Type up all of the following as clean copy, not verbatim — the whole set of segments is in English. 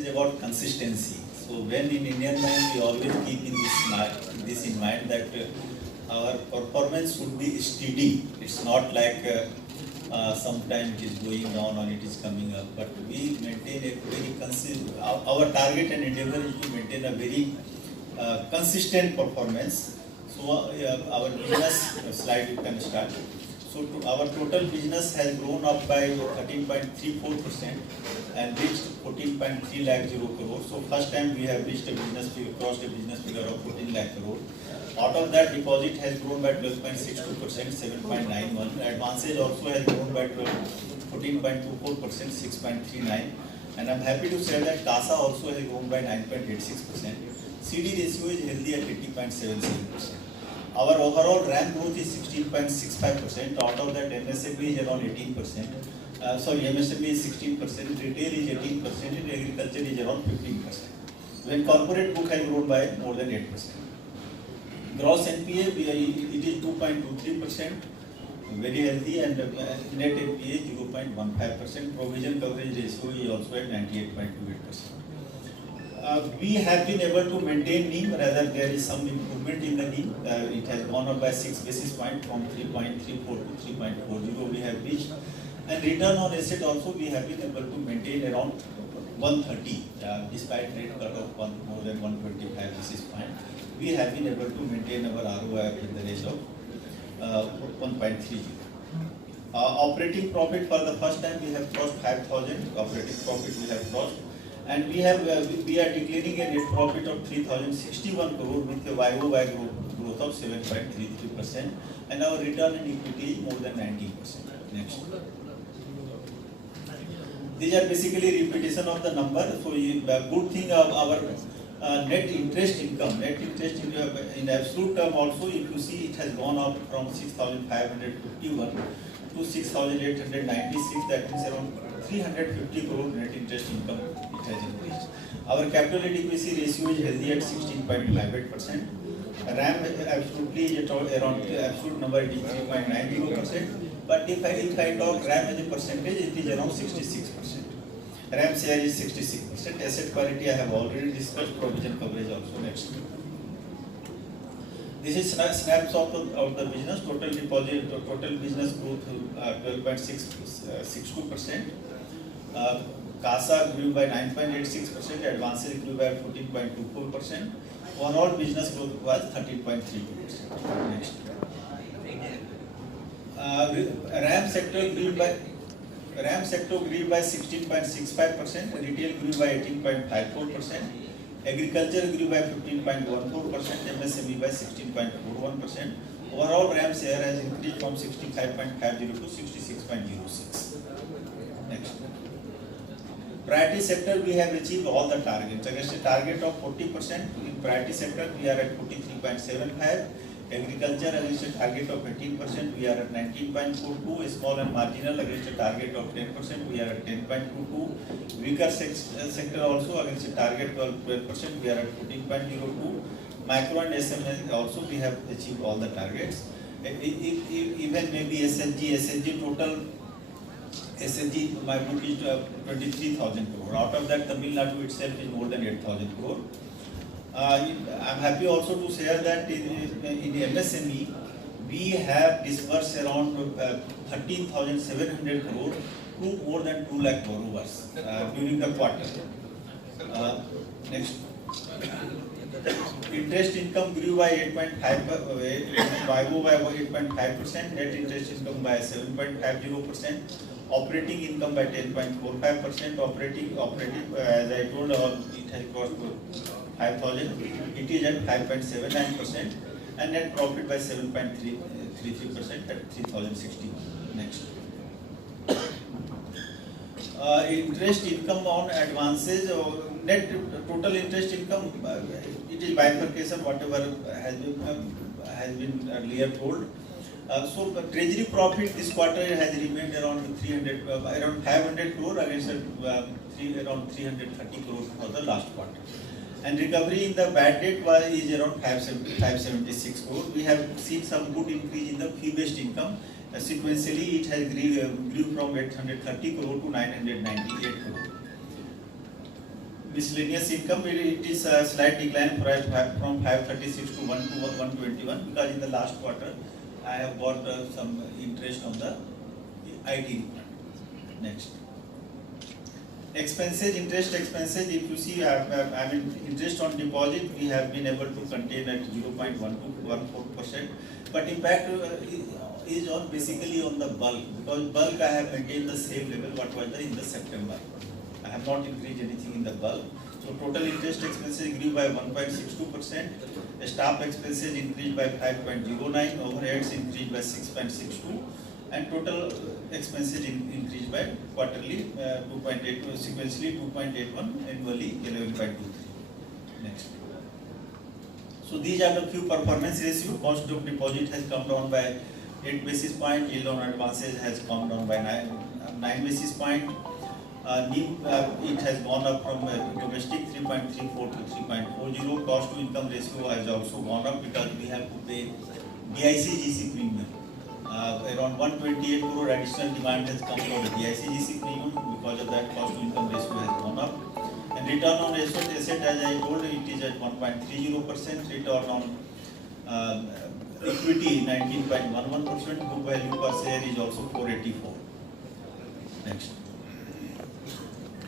is about consistency. So when in Indian Bank we always keep in this in mind that our performance should be steady. It's not like sometimes it is going down or it is coming up, but we maintain a very consistent. Our target and endeavor is to maintain a very consistent performance. So our business slide you can start. So our total business has grown up by 13.34% and reached 14.3 lakh crore. So first time we have reached a business figure, crossed a business figure of 14 lakh crore. Out of that, deposit has grown by 12.62%, 7.91. Advances also has grown by 14.24%, 6.39. And I'm happy to say that CASA also has grown by 9.86%. CD ratio is healthy at 80.77%. Our overall RAM growth is 16.65%. Out of that, MSME is around 18%. MSME is 16%, retail is 18%, and agriculture is around 15%. When corporate book has grown by more than 8%. Gross NPA, it is 2.23%, very healthy, and net NPA 0.15%. Provision coverage ratio is also at 98.28%. We have been able to maintain NIM, rather there is some improvement in the NIM. It has gone up by 6 basis points from 3.34 to 3.40 we have reached. And return on asset also we have been able to maintain around 130 despite rate cut of more than 125 basis points. We have been able to maintain our ROI in the range of 1.30. Operating profit for the first time we have crossed 5,000. Operating profit we have crossed. And we are declaring a net profit of 3,061 crore with a YOY growth of 7.33%, and our return on equity is more than 19%. Next. These are basically repetition of the number. So the good thing of our net interest income in absolute term also, if you see, it has gone up from 6,551 to 6,896. That means around 350 crore net interest income it has increased. Our capital adequacy ratio is healthy at 16.58%. RAM absolutely is around absolute number it is 3.90%. But if I talk RAM as a percentage, it is around 66%. RAM share is 66%. Asset quality I have already discussed. Provision coverage also. Next. This is snapshot of the business. Total deposit, total business growth 12.62%. CASA grew by 9.86%. Advances grew by 14.24%. Overall business growth was 13.32%. Next. RAM sector grew by 16.65%. Retail grew by 18.54%. Agriculture grew by 15.14%, MSME by 16.41%. Overall RAM share has increased from 65.50 to 66.06. Next. Priority sector, we have achieved all the targets. Against a target of 40%, in priority sector we are at 43.75. Agriculture against a target of 18%, we are at 19.42. Small and marginal against a target of 10%, we are at 10.22. Weaker sector also against a target of 12%, we are at 14.02. Micro and SME also we have achieved all the targets. Even maybe SHG total SHG my book is 23,000 crore. Out of that, Tamil Nadu itself is more than 8,000 crore. I'm happy also to share that in MSME, we have disbursed around 13,700 crore to more than 2 lakh borrowers during the quarter. Next. Interest income grew by 8.5%, net interest income by 7.50%, operating income by 10.45%, operating as I told, it has crossed 5,000, it is at 5.79%, and net profit by 7.33% at 3,060. Next. Interest income on advances, net total interest income, it is bifurcation, whatever has been earlier told. So treasury profit this quarter has remained around 500 crore against around 330 crore for the last quarter. And recovery in the bad debt is around 576 crore. We have seen some good increase in the fee-based income. Sequentially, it has grew from 830 crore to 998 crore. Miscellaneous income, it is a slight decline from 536 to 121 because in the last quarter I have got some interest on the IT refund. Next. Expenses, interest expenses, if you see, I mean interest on deposit, we have been able to contain at 0.1214%, but impact is on basically on the bulk, because bulk I have maintained the same level what was there in the September. I have not increased anything in the bulk. So total interest expenses grew by 1.62%, staff expenses increased by 5.09%, overheads increased by 6.62%, and total expenses increased by quarterly 2.8, sequentially 2.81, annually 11.23. Next. So these are the few performance ratios. Cost of deposit has come down by 8 basis points. Yield on advances has come down by 9 basis points. NIM, it has gone up from domestic 3.34 to 3.40. Cost to income ratio has also gone up because we have to pay DICGC premium. Around 128 crore additional demand has come from the DICGC premium. Because of that, cost to income ratio has gone up. And return on asset, as I told you, it is at 1.30%. Return on equity 19.11%. Book value per share is also 484. Next.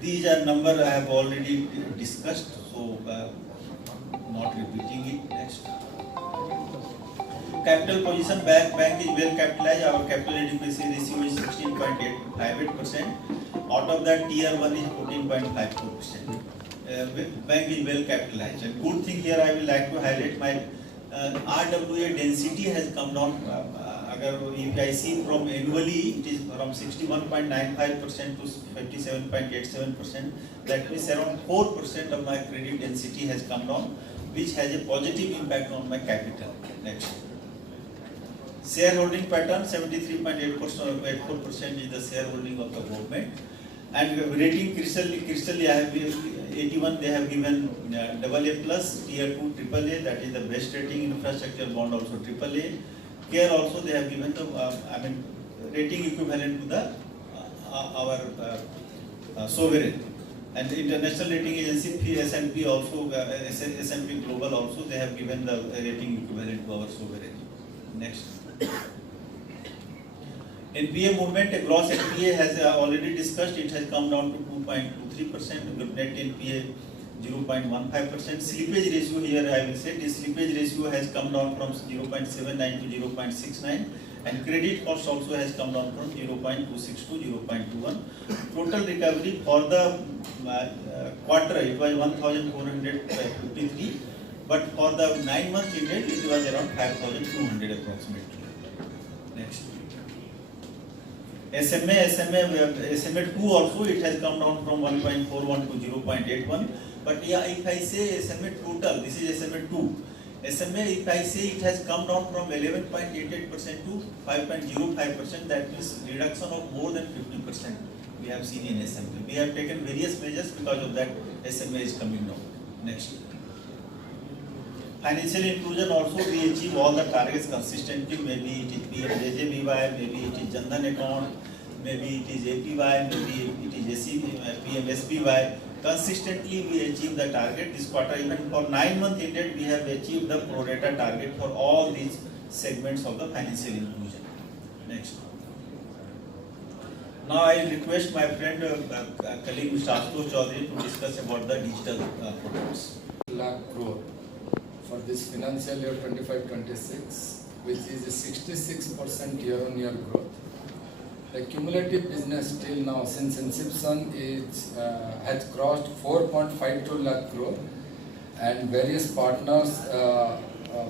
These are numbers I have already discussed, so not repeating it. Next. Capital position, bank is well capitalized. Our capital adequacy ratio is 16.58%. Out of that, Tier 1 is 14.54%. Bank is well capitalized. And good thing here, I will like to highlight my RWA density has come down. If I see from annually, it is from 61.95% to 57.87%. That means around 4% of my credit density has come down, which has a positive impact on my capital. Next. Shareholding pattern, 73.84% is the shareholding of the government. And rating crystal I have 81, they have given AA plus, Tier 2 AAA, that is the best rating. Infrastructure bond also AAA. Here also they have given the rating equivalent to the our sovereign. And the international rating agency S&P also, S&P Global also, they have given the rating equivalent to our sovereign. Next. NPA movement, gross NPA has already discussed, it has come down to 2.23%, net NPA 0.15%. Slippage ratio here I will say, this slippage ratio has come down from 0.79 to 0.69, and credit cost also has come down from 0.26 to 0.21. Total recovery for the quarter it was 1,453, but for the 9 months period it was around 5,200 approximately. Next. SMA 2 also it has come down from 1.41 to 0.81. But yeah, if I say SMA total, this is SMA 2. SMA, if I say it has come down from 11.88% to 5.05%, that means reduction of more than 50% we have seen in SMA. We have taken various measures, because of that SMA is coming down. Next. Financial inclusion also, we achieve all the targets consistently. Maybe it is PMJJBY, maybe it is Jandan account, maybe it is APY, maybe it is PMSBY. Consistently we achieve the target. This quarter, even for 9 months ended, we have achieved the pro rata target for all these segments of the financial inclusion. Next. Now I request my friend, colleague Mr. Ashutosh Chaudhary to discuss about the digital products. Lakh crore for this financial year 25-26, which is a 66% year-on-year growth. The cumulative business till now since inception has crossed 4.52 lakh crore, and various partners,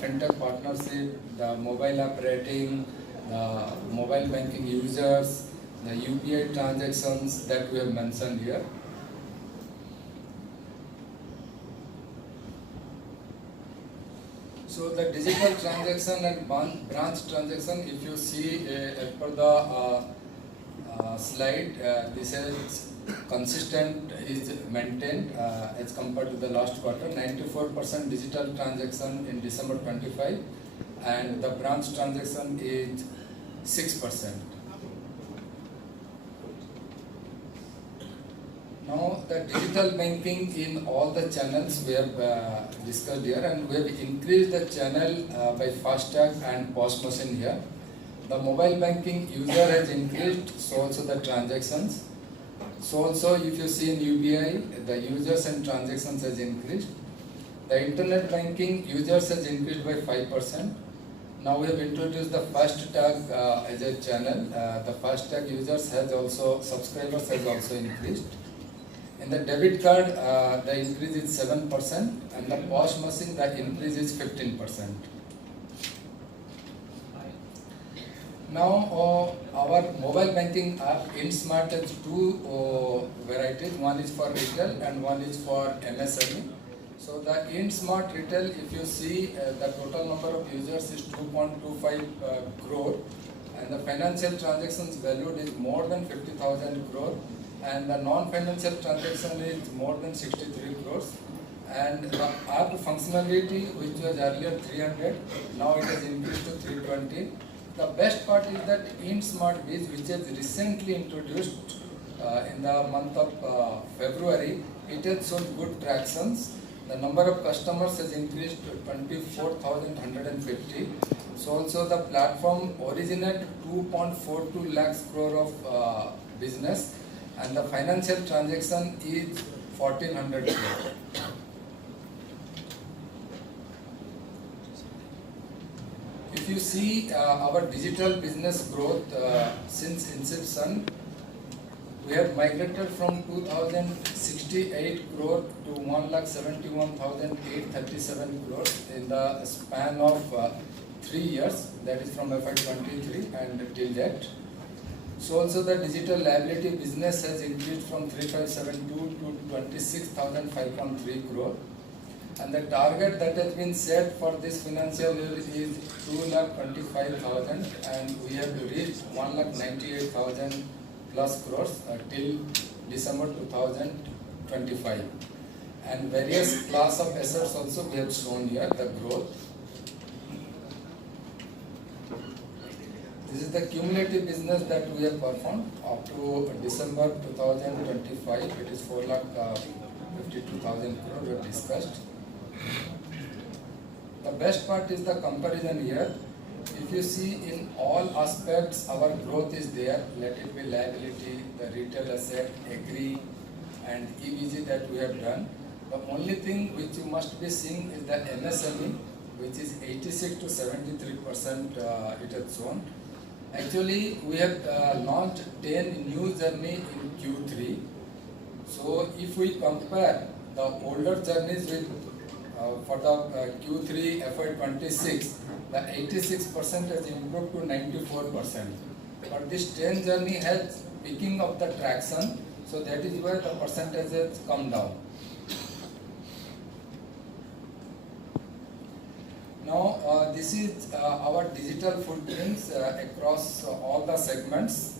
fintech partnership, the mobile operating, the mobile banking users, the UPI transactions that we have mentioned here. So the digital transaction and branch transaction, if you see as per the slide, this is consistent, is maintained as compared to the last quarter. 94% digital transaction in December 25, and the branch transaction is 6%. Now the digital banking in all the channels we have discussed here, and we have increased the channel by FASTag and POS machine here. The mobile banking user has increased, so also the transactions. So also if you see in UBI, the users and transactions has increased. The internet banking users has increased by 5%. Now we have introduced the FASTag as a channel. The FASTag users has also, subscribers has also increased. In the debit card, the increase is 7%, and the POS machine, the increase is 15%. Now, our mobile banking app IndSmart has two varieties. One is for retail and one is for MSME. So the IndSmart retail, if you see, the total number of users is 2.25 crore, and the financial transactions valued is more than 50,000 crore. And the non-financial transaction is more than 63 crores, and the app functionality, which was earlier 300, now it has increased to 320. The best part is that IndSmart Biz, which has recently introduced in the month of February, it has shown good tractions. The number of customers has increased to 24,150. So also the platform originated 2.42 lakhs crore of business, and the financial transaction is 1400 crore. If you see our digital business growth since inception, we have migrated from 2068 crore to 1,71,837 crore in the span of 3 years, that is from FY23 and till date. So also the digital liability business has increased from 3572 to 26,503 crore, and the target that has been set for this financial year is 2,25,000, and we have reached 1,98,000 plus crores till December 2025. And various class of assets also we have shown here the growth. This is the cumulative business that we have performed up to December 2025. It is 4,52,000 crore we have discussed. The best part is the comparison here. If you see in all aspects, our growth is there. Let it be liability, the retail asset, agri, and EBG that we have done. The only thing which you must be seeing is the MSME, which is 86 to 73% it has shown. Actually, we have launched 10 new journey in Q3. So if we compare the older journeys with for the Q3 FY26, the 86% has improved to 94%. But this 10 journey has picking up the traction, so that is where the percentage has come down. Now, this is our digital footprints across all the segments.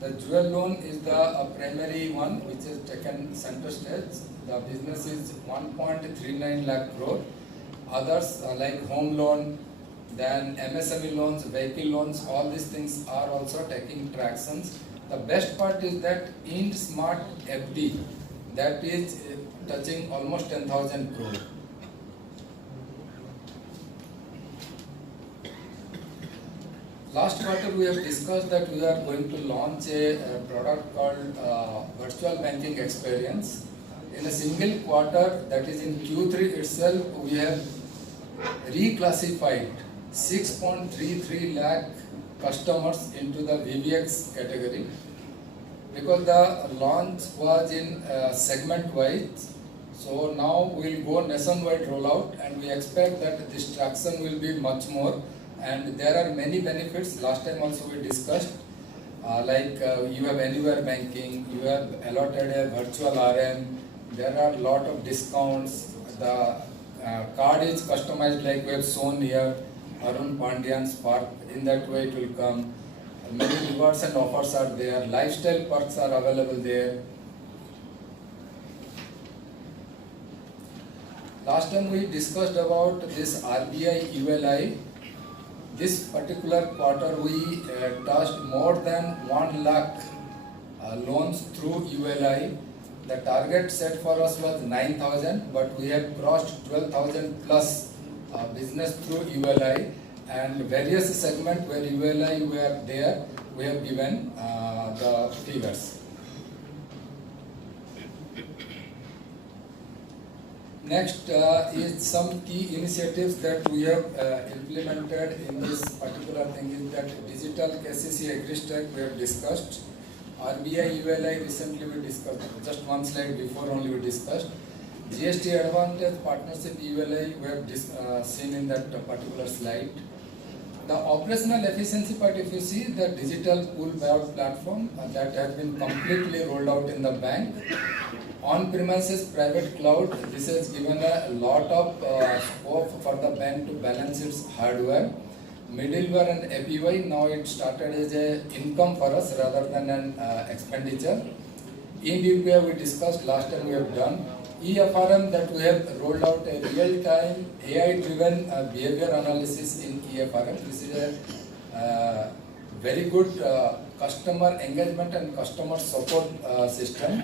The jewel loan is the primary one which is taken center stage. The business is 1.39 lakh crore. Others like home loan, then MSME loans, vehicle loans, all these things are also taking tractions. The best part is that IndSmart FD, that is touching almost 10,000 crore. Last quarter we have discussed that we are going to launch a product called Virtual Banking Experience. In a single quarter, that is in Q3 itself, we have reclassified 6.33 lakh customers into the VBX category, because the launch was in segment wise. So now we will go nationwide rollout, and we expect that this traction will be much more. And there are many benefits. Last time also we discussed, like you have anywhere banking, you have allotted a virtual RM, there are a lot of discounts, the card is customized like we have shown here, Arun Pandyan Spark, in that way it will come. Many rewards and offers are there, lifestyle perks are available there. Last time we discussed about this RBI ULI. This particular quarter we touched more than 1 lakh loans through ULI, The target set for us was 9,000, but we have crossed 12,000 plus business through ULI, and various segments where ULI were there, we have given the figures. Next is some key initiatives that we have implemented in this particular thing is that digital KCC AgriStack we have discussed. RBI ULI recently we discussed, just one slide before only we discussed. GST Advantage Partnership ULI we have seen in that particular slide. The operational efficiency part, if you see the digital pool buyout platform that has been completely rolled out in the bank. On-premises private cloud, this has given a lot of scope for the bank to balance its hardware. Middleware and API, now it started as a income for us rather than an expenditure. In UPI we discussed last time we have done. EFRM that we have rolled out a real-time AI-driven behavior analysis in EFRM. This is a very good customer engagement and customer support system.